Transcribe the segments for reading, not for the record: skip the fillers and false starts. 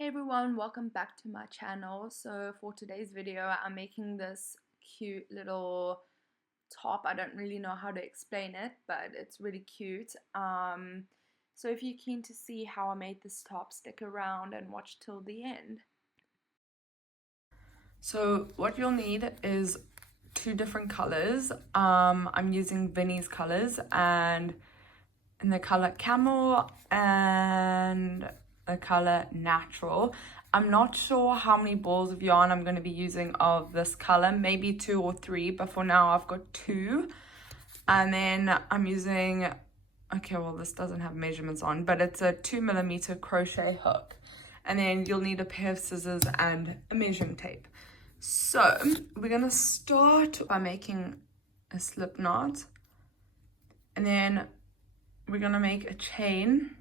Hey everyone, welcome back to my channel. So for today's video, I'm making this cute little top. I don't really know how to explain it, but it's really cute. So if you're keen to see how I made this top, stick around and watch till the end. So what you'll need is two different colors. I'm using Vinnis colors and in the color camel and the color natural. I'm not sure how many balls of yarn I'm going to be using of this color, maybe 2 or 3, but for now I've got 2. And then I'm using, okay, well this doesn't have measurements on, but it's a 2mm crochet hook. And then you'll need a pair of scissors and a measuring tape. So we're going to start by making a slip knot, and then we're going to make a chain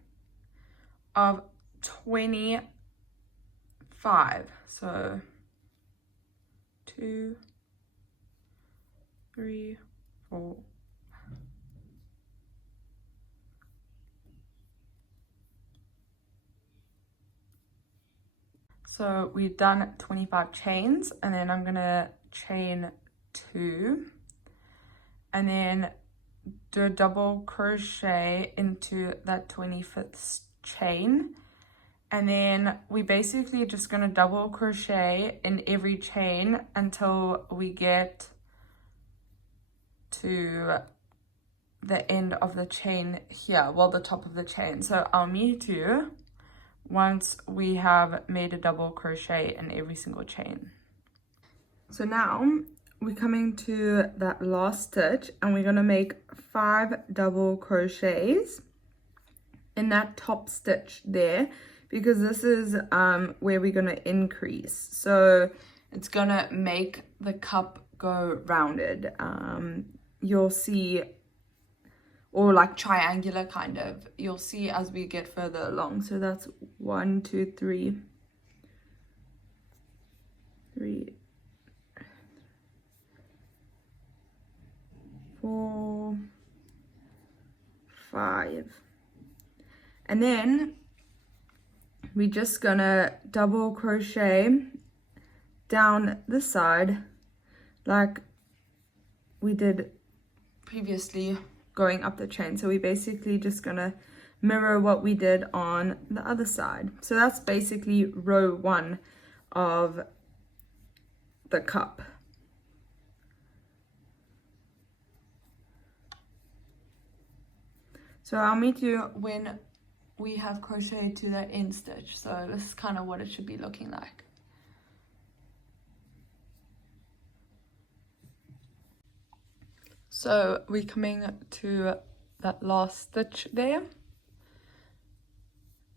of 25. So 2, 3, 4. So we've done 25 chains, and then I'm going to chain 2 and then do a double crochet into that 25th chain, and then we basically just going to double crochet in every chain until we get to the end of the chain here, well, the top of the chain. So I'll meet you once we have made a double crochet in every single chain. So now we're coming to that last stitch, and we're going to make 5 double crochets in that top stitch there, because this is where we're going to increase. So it's going to make the cup go rounded. You'll see, or like triangular kind of, you'll see as we get further along. So that's 1, 2, 3, 4, 5, and then we're just gonna double crochet down the side like we did previously going up the chain. So we're basically just gonna mirror what we did on the other side. So that's basically row 1 of the cup. So I'll meet you when we have crocheted to that end stitch. So this is kind of what it should be looking like. So we're coming to that last stitch there,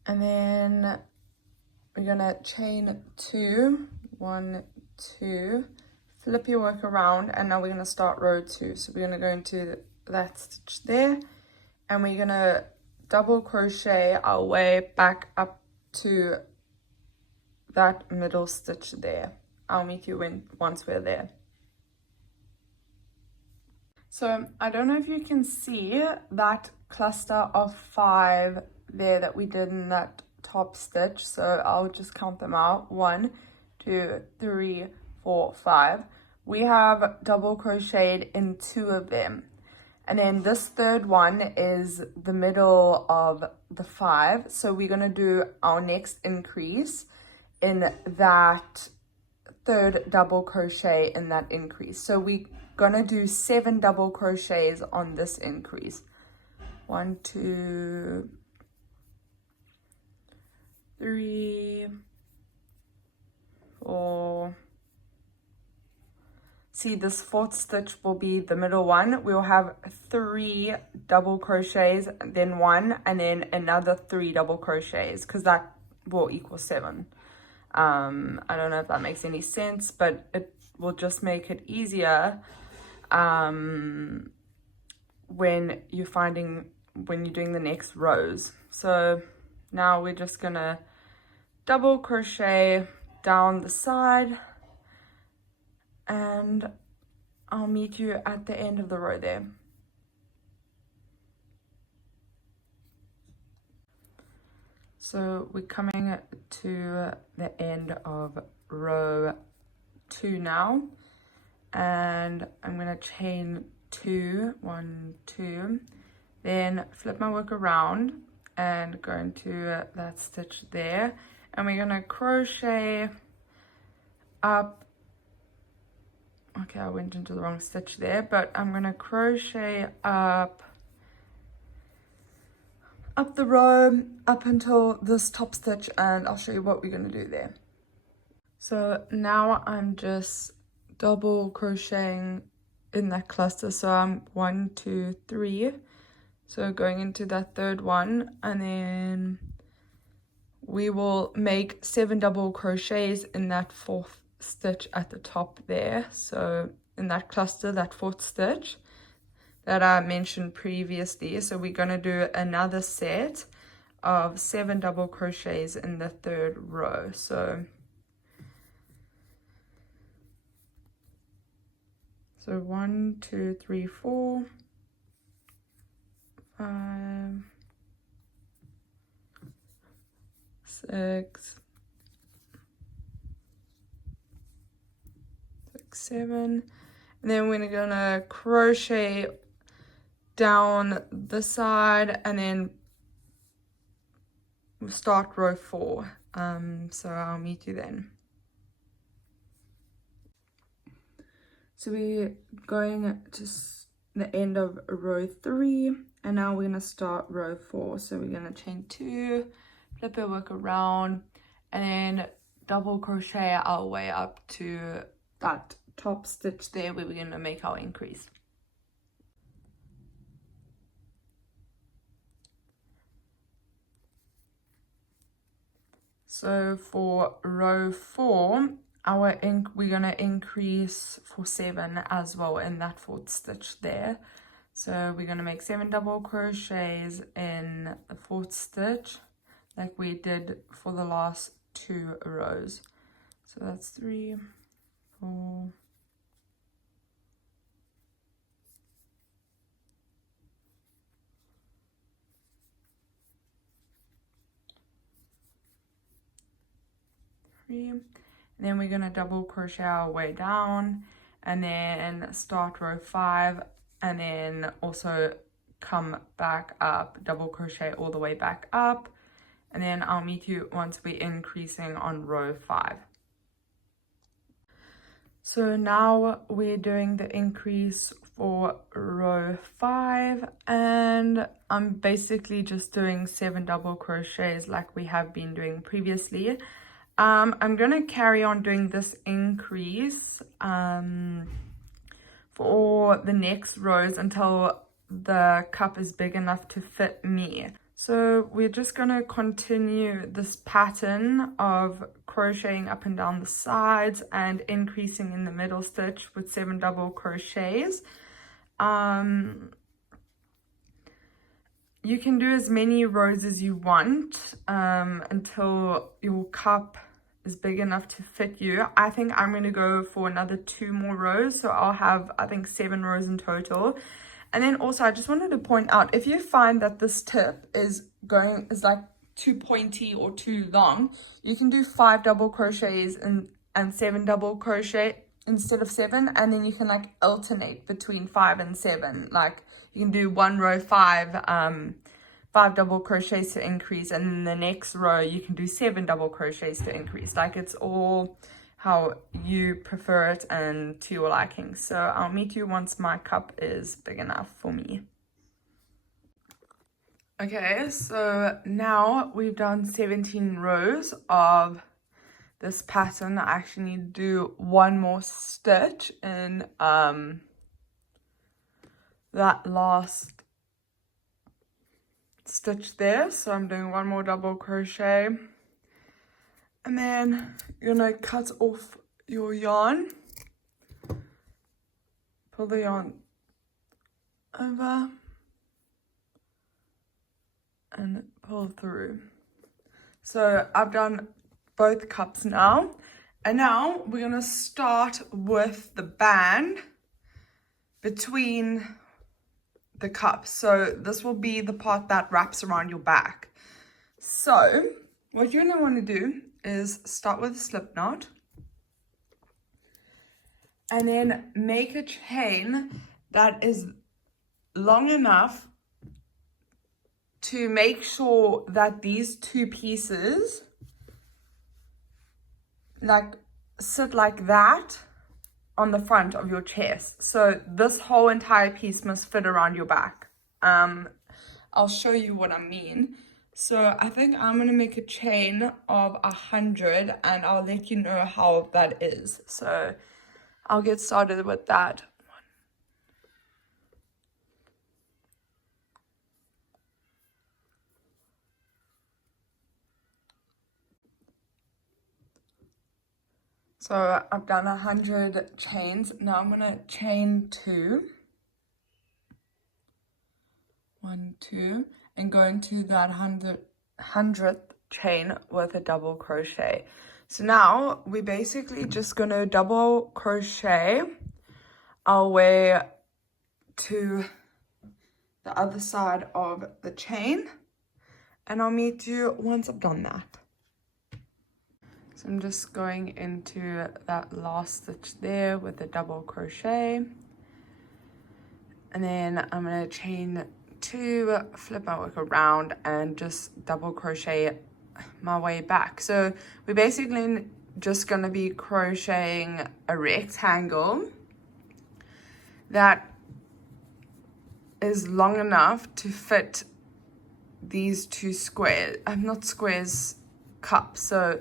and then we're gonna chain 2, 1, 2, flip your work around, and now we're gonna start row 2. So we're gonna go into that stitch there, and we're gonna double crochet our way back up to that middle stitch there. I'll meet you once we're there. So I don't know if you can see that cluster of 5 there that we did in that top stitch. So I'll just count them out. 1, 2, 3, 4, 5. We have double crocheted in 2 of them. And then this third one is the middle of the 5. So we're going to do our next increase in that third double crochet in that increase. So we're going to do 7 double crochets on this increase. 1, 2, 3, 4. See, this 4th stitch will be the middle one. We'll have 3 double crochets, then 1, and then another 3 double crochets, because that will equal 7. I don't know if that makes any sense, but it will just make it easier when you're doing the next rows. So now we're just gonna double crochet down the side, and I'll meet you at the end of the row there. So we're coming to the end of row 2 now, and I'm going to chain 2, 1, 2, then flip my work around and go into that stitch there, and we're going to crochet up. Okay, I went into the wrong stitch there, but I'm going to crochet up the row up until this top stitch, and I'll show you what we're going to do there. So now I'm just double crocheting in that cluster, so I'm 1, 2, 3, so going into that third one, and then we will make 7 double crochets in that fourth stitch at the top there. So in that cluster, that fourth stitch that I mentioned previously, so we're going to do another set of 7 double crochets in the third row. So 1, 2, 3, 4, 5, 6, 7, and then we're gonna crochet down the side and then we'll start row 4. So I'll meet you then. So we're going to the end of row 3, and now we're going to start row 4. So we're going to chain 2, flip our work around, and then double crochet our way up to that top stitch there where we're going to make our increase. So for row 4, we're going to increase for 7 as well in that fourth stitch there. So we're going to make 7 double crochets in the fourth stitch like we did for the last 2 rows. So that's 3, 4, 3, and then we're going to double crochet our way down and then start row 5, and then also come back up, double crochet all the way back up, and then I'll meet you once we're increasing on row 5. So now we're doing the increase for row 5, and I'm basically just doing 7 double crochets like we have been doing previously. I'm going to carry on doing this increase for the next rows until the cup is big enough to fit me. So we're just going to continue this pattern of crocheting up and down the sides and increasing in the middle stitch with 7 double crochets. You can do as many rows as you want until your cup is big enough to fit you. I think I'm going to go for another 2 more rows, so I'll have, I think, 7 rows in total. And then also I just wanted to point out, if you find that this tip is like too pointy or too long, you can do 5 double crochets and 7 double crochet instead of 7, and then you can like alternate between 5 and 7. Like you can do 1 row 5 double crochets to increase, and then the next row you can do 7 double crochets to increase. Like it's all how you prefer it and to your liking. So I'll meet you once my cup is big enough for me. Okay, so now we've done 17 rows of this pattern. I actually need to do 1 more stitch in that last stitch there. So I'm doing 1 more double crochet, and then you're gonna cut off your yarn, pull the yarn over and pull through. So I've done both cups now, and now we're gonna start with the band between the cups. So this will be the part that wraps around your back. So what you're going to want to do is start with a slip knot and then make a chain that is long enough to make sure that these two pieces like sit like that on the front of your chest. So this whole entire piece must fit around your back. I'll show you what I mean. So I think I'm gonna make a chain of 100 and I'll let you know how that is. So I'll get started with that. So I've done 100 chains. Now I'm gonna chain 2. 1, 2, and go into that 100th chain with a double crochet. So now we're basically just gonna double crochet our way to the other side of the chain, and I'll meet you once I've done that. So I'm just going into that last stitch there with a double crochet, and then I'm going to chain 2, flip my work around and just double crochet my way back. So we're basically just going to be crocheting a rectangle that is long enough to fit these two squares, not squares, cups. So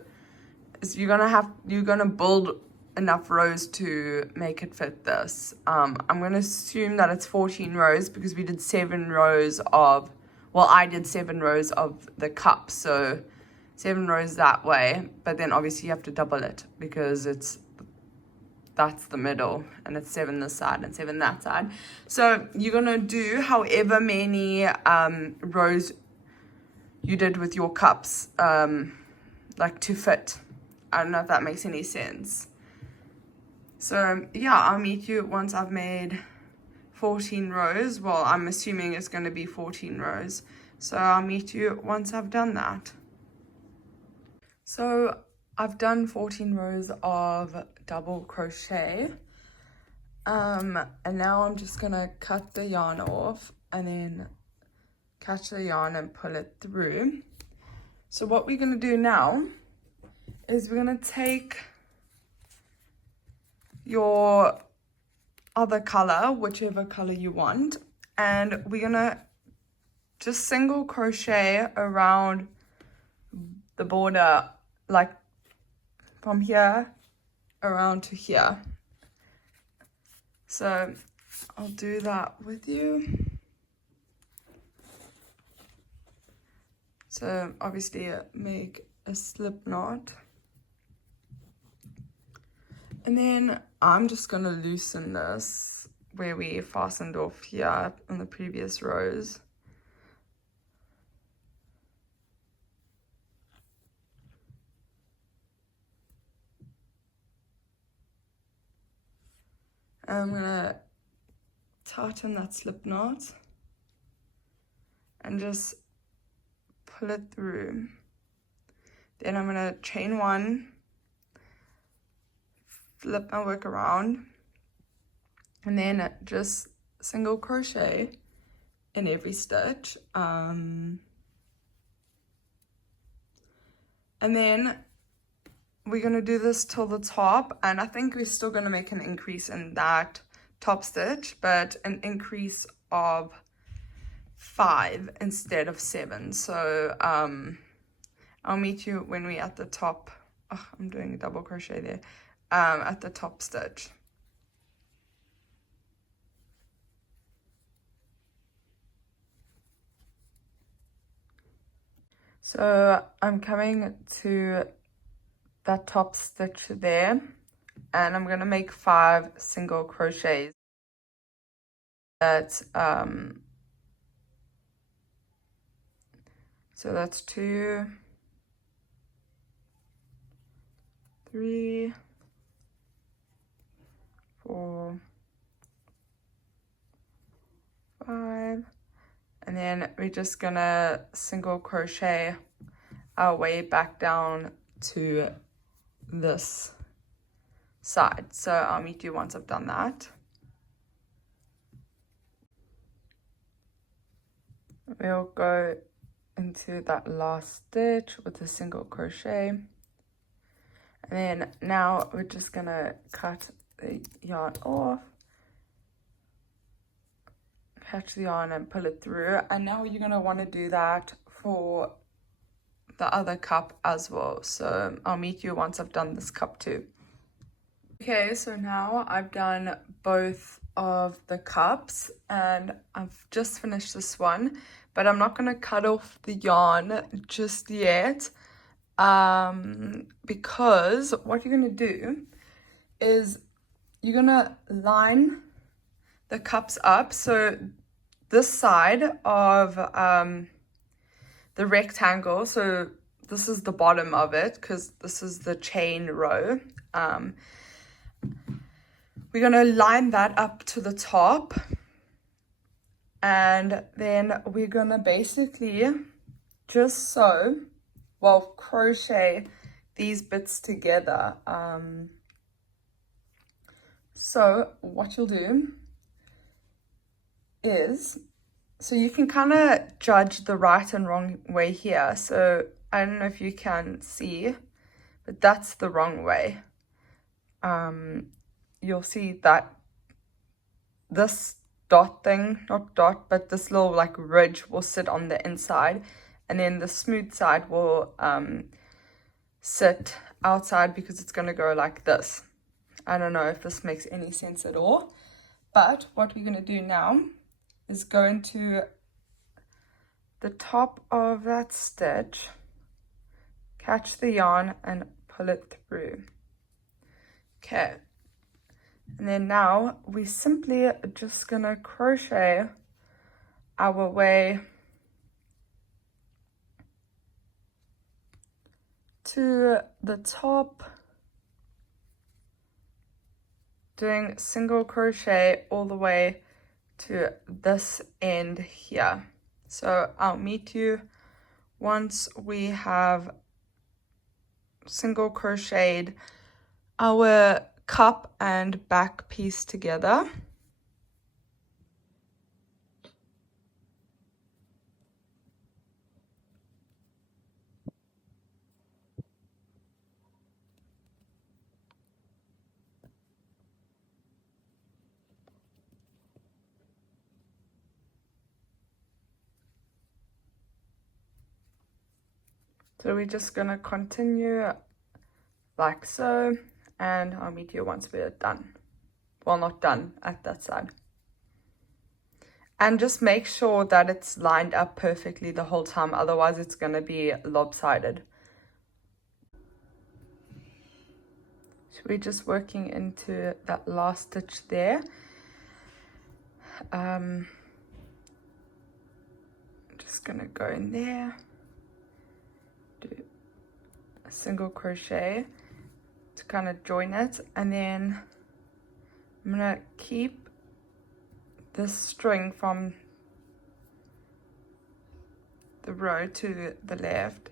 you're gonna build enough rows to make it fit this. I'm gonna assume that it's 14 rows because we did 7 rows of, well, I did 7 rows of the cup, so 7 rows that way, but then obviously you have to double it because that's the middle, and it's 7 this side and 7 that side. So you're gonna do however many rows you did with your cups, like to fit. I don't know if that makes any sense. So yeah, I'll meet you once I've made 14 rows. Well, I'm assuming it's going to be 14 rows. So I'll meet you once I've done that. So I've done 14 rows of double crochet. And now I'm just going to cut the yarn off and then catch the yarn and pull it through. So what we're going to do now is we're going to take your other color, whichever color you want, and we're going to just single crochet around the border, like from here around to here. So I'll do that with you. So obviously make a slip knot. And then I'm just going to loosen this where we fastened off here in the previous rows. And I'm going to tighten that slip knot and just pull it through. Then I'm going to chain 1, flip my work around, and then just single crochet in every stitch. And then we're going to do this till the top, and I think we're still going to make an increase in that top stitch, but an increase of 5 instead of 7. So I'll meet you when we're at the top. Oh, I'm doing a double crochet there. At the top stitch. So I'm coming to that top stitch there, and I'm gonna make 5 single crochets. That's so that's 2, 3, 4, 5, and then we're just gonna single crochet our way back down to this side. So I'll meet you once I've done that. We'll go into that last stitch with a single crochet, and then now we're just gonna cut the yarn off, catch the yarn and pull it through. And now you're gonna want to do that for the other cup as well. So I'll meet you once I've done this cup too. Okay, so now I've done both of the cups and I've just finished this one, but I'm not going to cut off the yarn just yet, because what you're going to do is you're going to line the cups up. So this side of the rectangle, so this is the bottom of it because this is the chain row. We're going to line that up to the top, and then we're going to basically just crochet these bits together. So what you'll do is, so you can kind of judge the right and wrong way here. So I don't know if you can see, but that's the wrong way. You'll see that this dot thing, not dot, but this little like ridge will sit on the inside, and then the smooth side will sit outside because it's going to go like this. I don't know if this makes any sense at all, but what we're going to do now is go into the top of that stitch, catch the yarn and pull it through. Okay, and then now we simply just gonna crochet our way to the top, doing single crochet all the way to this end here. So I'll meet you once we have single crocheted our cup and back piece together. So we're just gonna continue like so, and I'll meet you once we're done. Well, not done at that side. And just make sure that it's lined up perfectly the whole time, otherwise it's gonna be lopsided. So we're just working into that last stitch there. Just gonna go in there, do a single crochet to kind of join it, and then I'm gonna keep this string from the row to the left,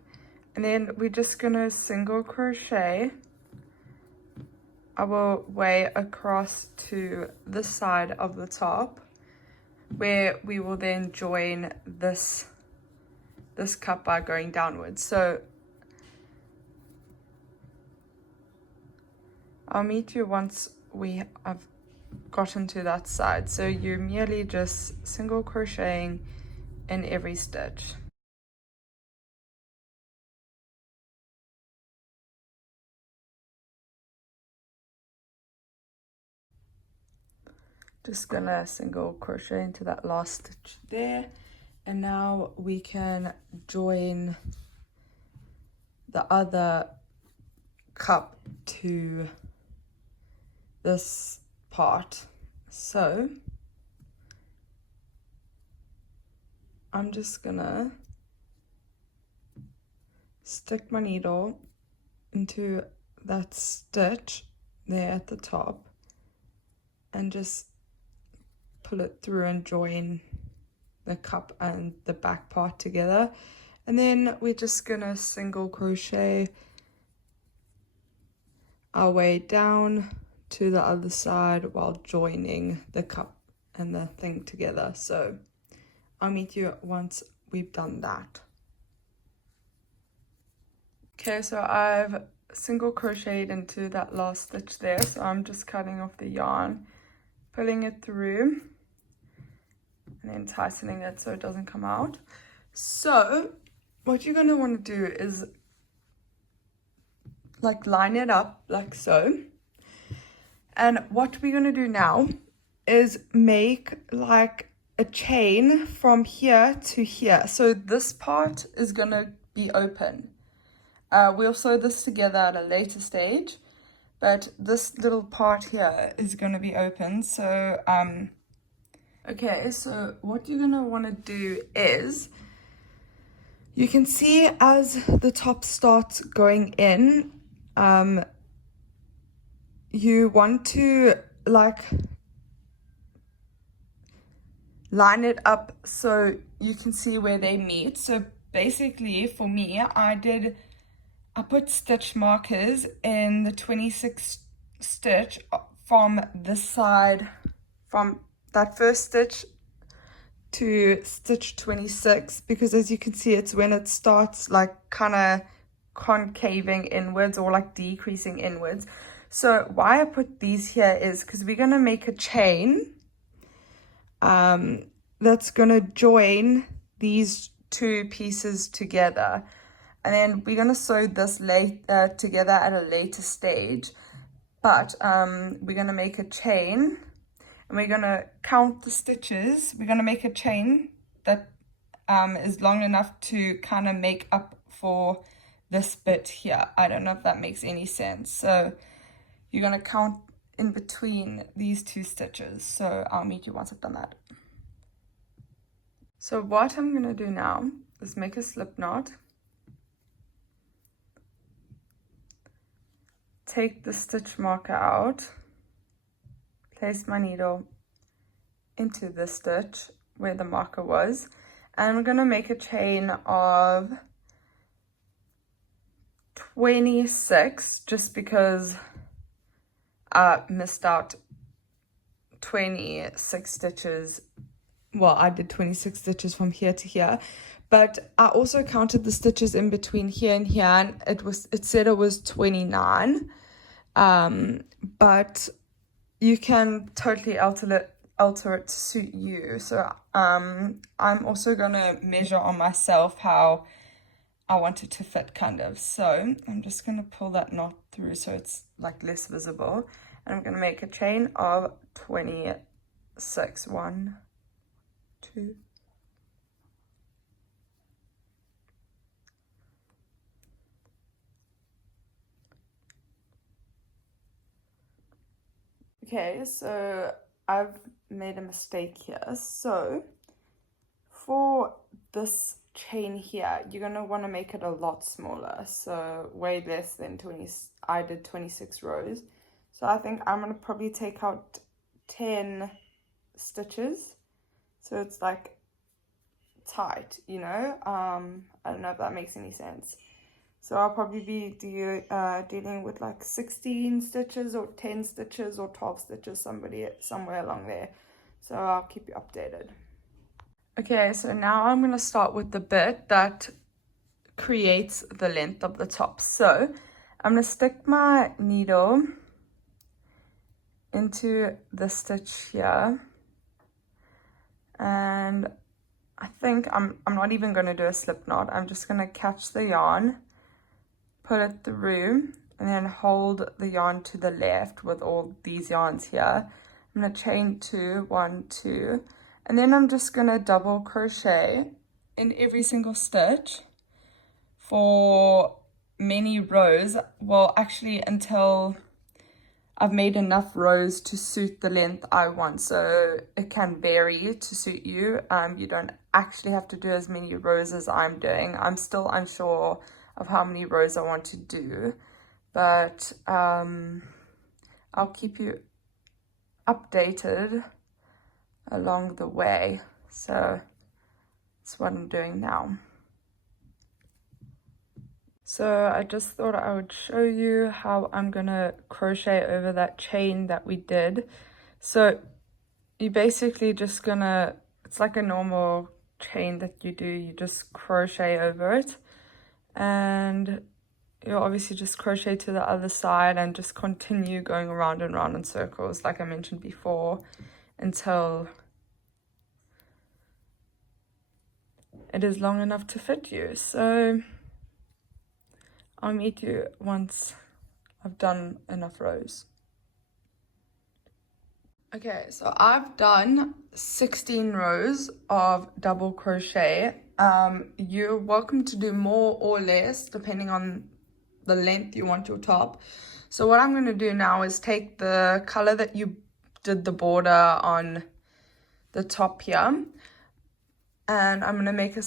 and then we're just gonna single crochet our way across to this side of the top, where we will then join this cup by going downwards. So I'll meet you once we have gotten to that side. So you're merely just single crocheting in every stitch. Just gonna single crochet into that last stitch there, and now we can join the other cup to this part. So I'm just gonna stick my needle into that stitch there at the top and just pull it through and join the cup and the back part together. And then we're just gonna single crochet our way down to the other side while joining the cup and the thing together. So I'll meet you once we've done that. Okay, so I've single crocheted into that last stitch there, so I'm just cutting off the yarn, pulling it through, and then tightening it so it doesn't come out. So what you're going to want to do is like line it up like so. And what we're going to do now is make like a chain from here to here. So this part is going to be open. We'll sew this together at a later stage, but this little part here is going to be open. So okay, so what you're going to want to do is, you can see as the top starts going in, you want to like line it up so you can see where they meet. So basically for me, I put stitch markers in the 26th stitch from this side, from that first stitch to stitch 26, because as you can see, it's when it starts like kind of concaving inwards or like decreasing inwards. So why I put these here is because we're going to make a chain that's going to join these two pieces together, and then we're going to sew this together at a later stage. But we're going to make a chain, and we're going to count the stitches. We're going to make a chain that is long enough to kind of make up for this bit here. I don't know if that makes any sense. So you're going to count in between these two stitches. So I'll meet you once I've done that. So what I'm going to do now is make a slip knot. Take the stitch marker out. Place my needle into the stitch where the marker was. And I'm going to make a chain of 26 just because I missed out 26 stitches. Well, I did 26 stitches from here to here, but I also counted the stitches in between here and here, and it said it was 29. But you can totally alter it to suit you. So I'm also gonna measure on myself how I want it to fit, kind of. So I'm just gonna pull that knot through so it's like less visible, and I'm gonna make a chain of 26. 1, 2, okay, so I've made a mistake here. So for this chain here, you're going to want to make it a lot smaller, so way less than 20. I did 26 rows, so I think I'm going to probably take out 10 stitches, so it's like tight, you know. I don't know if that makes any sense. So I'll probably be dealing with like 16 stitches or 10 stitches or 12 stitches, somewhere along there. So I'll keep you updated. Okay, so now I'm going to start with the bit that creates the length of the top. So I'm going to stick my needle into the stitch here, and I think I'm not even going to do a slip knot. I'm just going to catch the yarn, put it through, and then hold the yarn to the left with all these yarns here. I'm going to chain 2, 1, 2, and then I'm just going to double crochet in every single stitch for many rows. Well, actually until I've made enough rows to suit the length I want. So it can vary to suit you. You don't actually have to do as many rows as I'm doing. I'm still unsure of how many rows I want to do, but I'll keep you updated along the way. So that's what I'm doing now. So I just thought I would show you how I'm gonna crochet over that chain that we did. So you basically just gonna, it's like a normal chain that you do, you just crochet over it, and you obviously just crochet to the other side and just continue going around and around in circles like I mentioned before until it is long enough to fit you. So I'll meet you once I've done enough rows. Okay, so I've done 16 rows of double crochet. You're welcome to do more or less depending on the length you want your top. So what I'm going to do now is take the color that you did the border on the top here, and I'm going to make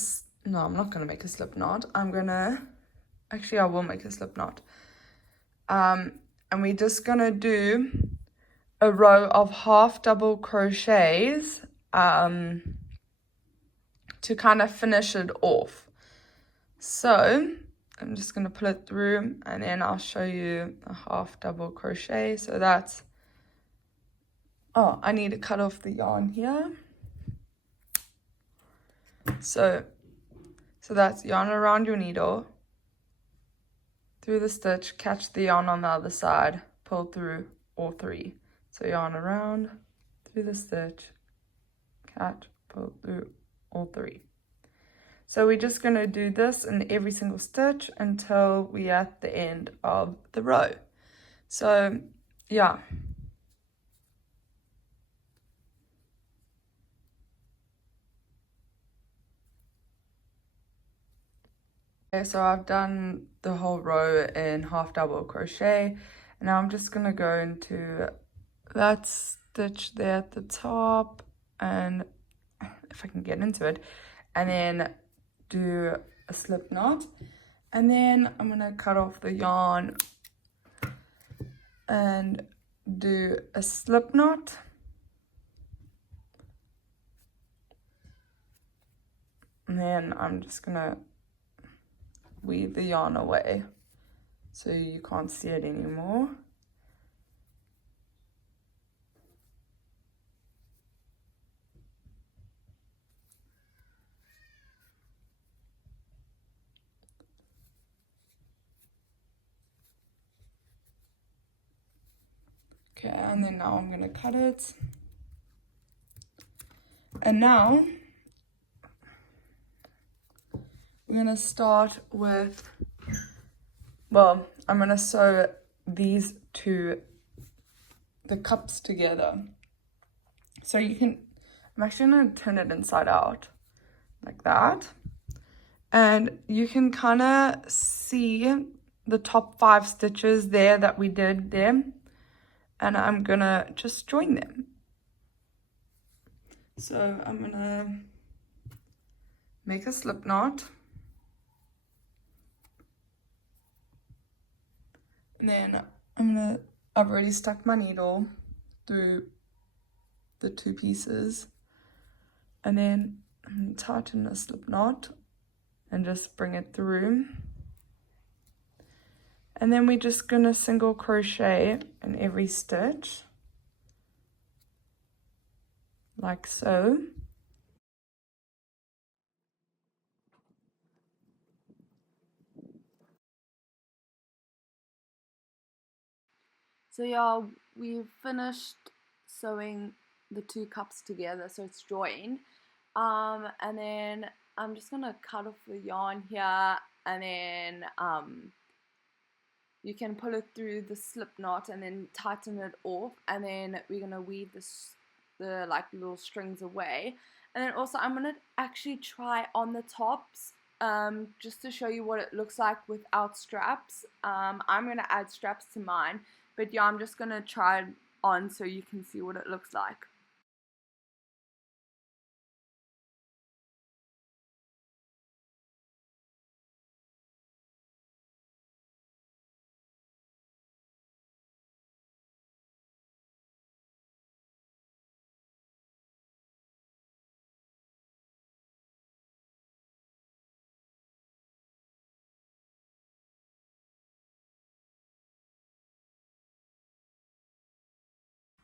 no, I'm not going to make a slip knot. I will make a slip knot. And we're just going to do a row of half double crochets to kind of finish it off. So I'm just going to pull it through and then I'll show you a half double crochet. So that's, oh, I need to cut off the yarn here. So that's yarn around your needle, through the stitch, catch the yarn on the other side, pull through all three. So yarn around, through the stitch, catch, pull through all three. So we're just going to do this in every single stitch until we're at the end of the row. So yeah. Okay, so I've done the whole row in half double crochet, and now I'm just going to go into that stitch there at the top, and if I can get into it, and then do a slip knot, and then I'm going to cut off the yarn and do a slip knot, and then I'm just going to weave the yarn away so you can't see it anymore. Okay, and then now I'm going to cut it. And now we're going to start with, well, I'm going to sew these the cups together. So you can, I'm actually going to turn it inside out like that. And you can kind of see the top 5 stitches there that we did there. And I'm going to just join them. So I'm going to make a slip knot. And then I've already stuck my needle through the 2 pieces. And then I'm going to tighten a slip knot and just bring it through. And then we're just going to single crochet in every stitch, like so. So yeah, we've finished sewing the 2 cups together, so it's joined. And then I'm just gonna cut off the yarn here, and then you can pull it through the slip knot and then tighten it off, and then we're gonna weave the like little strings away. And then also I'm gonna actually try on the tops just to show you what it looks like without straps. I'm gonna add straps to mine, but yeah, I'm just gonna try it on so you can see what it looks like.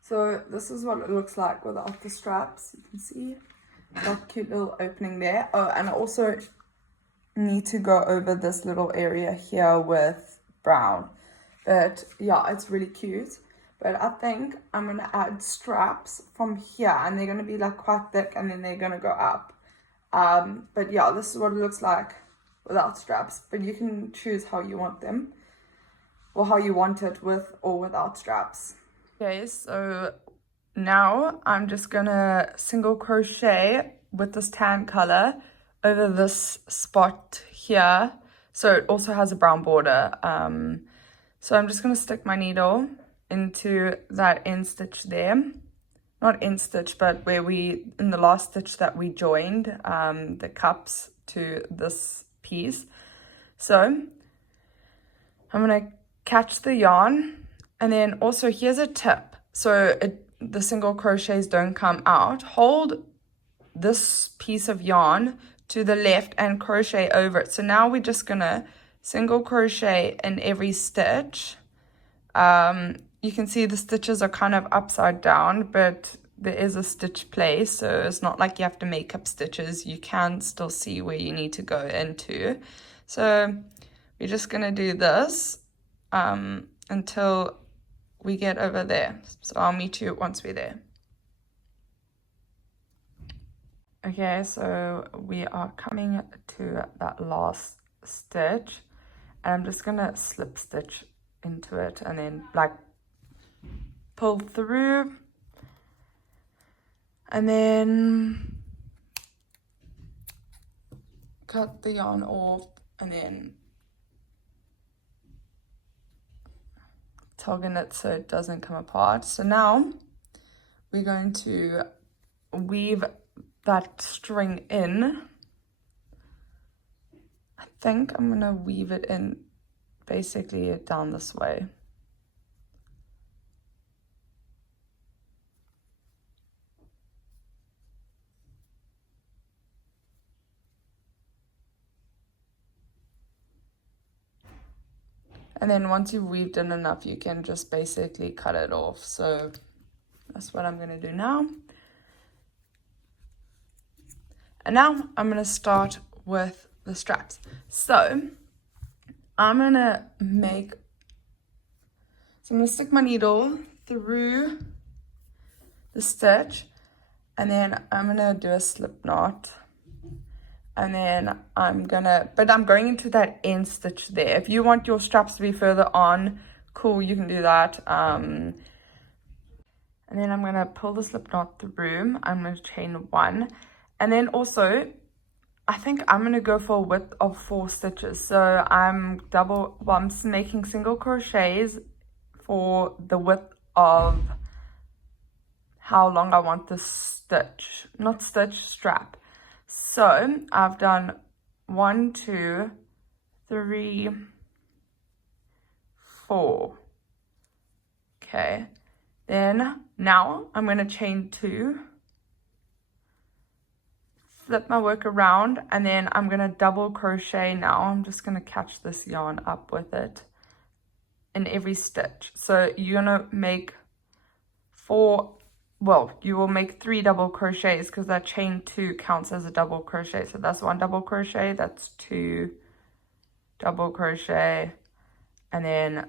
So this is what it looks like without the straps. You can see that cute little opening there. Oh, and I also need to go over this little area here with brown. But yeah, it's really cute. But I think I'm going to add straps from here, and they're going to be like quite thick, and then they're going to go up. But yeah, this is what it looks like without straps. But you can choose how you want them, or how you want it with or without straps. Okay, so now I'm just gonna single crochet with this tan color over this spot here. So it also has a brown border. So I'm just gonna stick my needle into that end stitch there. Not end stitch, but where in the last stitch that we joined the cups to this piece. So I'm gonna catch the yarn. And then also here's a tip, so the single crochets don't come out. Hold this piece of yarn to the left and crochet over it. So now we're just gonna single crochet in every stitch. You can see the stitches are kind of upside down, but there is a stitch place, so it's not like you have to make up stitches. You can still see where you need to go into. So we're just gonna do this until we get over there. So I'll meet you once we're there. Okay, so we are coming to that last stitch, and I'm just gonna slip stitch into it and then like pull through, and then cut the yarn off, and then tugging it so it doesn't come apart. So now we're going to weave that string in. I think I'm gonna weave it in basically down this way. And then once you've weaved in enough, you can just basically cut it off. So that's what I'm going to do now. And now I'm going to start with the straps. So I'm going to stick my needle through the stitch, and then I'm going to do a slip knot. And then I'm going into that end stitch there. If you want your straps to be further on, cool, you can do that. And then I'm gonna pull the slip knot through. I'm gonna chain 1. And then also, I think I'm gonna go for a width of 4 stitches. So I'm making single crochets for the width of how long I want this strap. So I've done 1, 2, 3, 4. Okay, then now I'm going to chain 2, flip my work around, and then I'm going to double crochet. Now I'm just going to catch this yarn up with it in every stitch. So you're going to make 4, well, you will make 3 double crochets because that chain 2 counts as a double crochet. So that's 1 double crochet, that's 2 double crochet, and then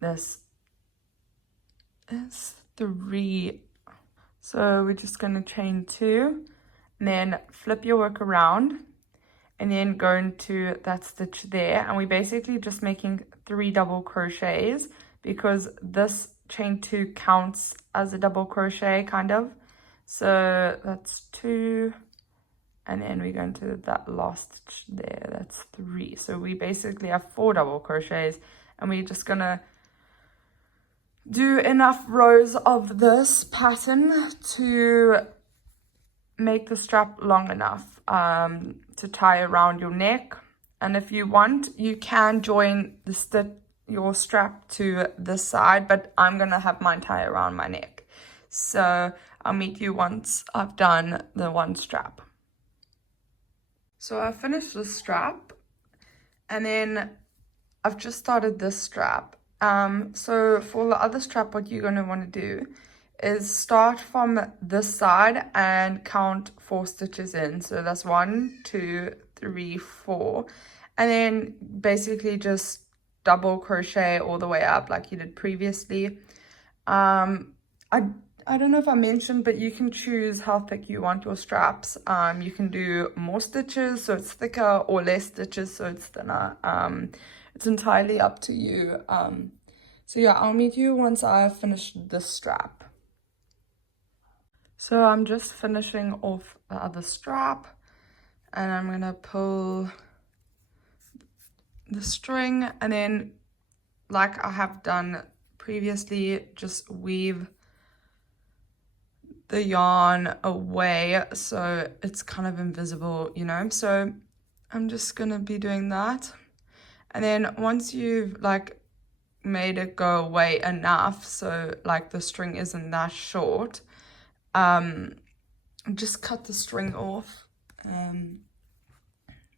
this is 3. So we're just going to chain 2, and then flip your work around, and then go into that stitch there. And we're basically just making 3 double crochets because this chain 2 counts as a double crochet kind of. So that's 2, and then we go into that last stitch there, that's 3. So we basically have 4 double crochets, and we're just gonna do enough rows of this pattern to make the strap long enough to tie around your neck. And if you want, you can join your strap to this side, but I'm gonna have mine tie around my neck. So I'll meet you once I've done the one strap. So I finished the strap, and then I've just started this strap. So for the other strap, what you're gonna want to do is start from this side and count 4 stitches in. So that's 1, 2, 3, 4, and then basically just double crochet all the way up like you did previously. I don't know if I mentioned, but you can choose how thick you want your straps. You can do more stitches so it's thicker, or less stitches so it's thinner. It's entirely up to you. So yeah, I'll meet you once I've finished this strap. So I'm just finishing off the other strap, and I'm gonna pull the string, and then like I have done previously, just weave the yarn away so it's kind of invisible, you know. So I'm just gonna be doing that, and then once you've like made it go away enough so like the string isn't that short, just cut the string off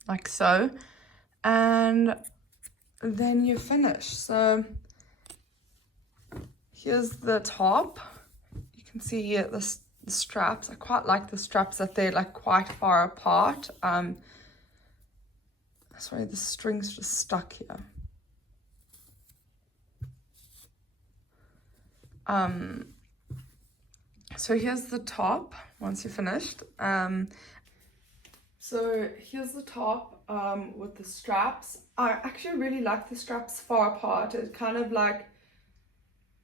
like so, and then you're finished. So here's the top. You can see the straps. I quite like the straps that they're like quite far apart. Sorry, the string's just stuck here. So here's the top once you're finished. So here's the top with the straps. I actually really like the straps far apart. It kind of like,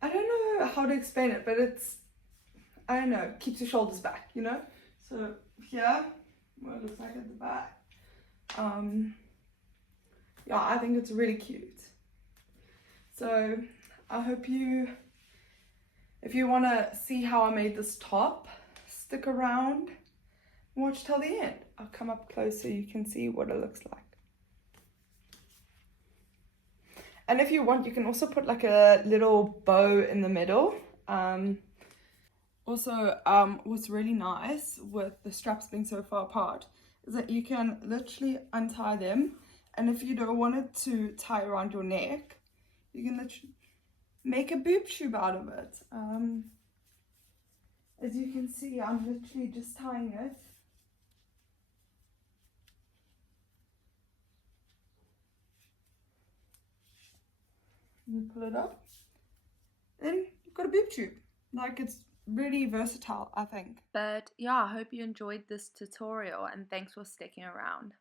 I don't know how to explain it, but it's, I don't know, keeps your shoulders back, you know? So here, what it looks like at the back. Yeah, I think it's really cute. So I hope if you want to see how I made this top, stick around and watch till the end. I'll come up close so you can see what it looks like. And if you want, you can also put like a little bow in the middle. Also, what's really nice with the straps being so far apart is that you can literally untie them, and if you don't want it to tie around your neck, you can literally make a boob tube out of it. As you can see, I'm literally just tying it. You pull it up, then you've got a boob tube. Like, it's really versatile, I think. But yeah, I hope you enjoyed this tutorial, and thanks for sticking around.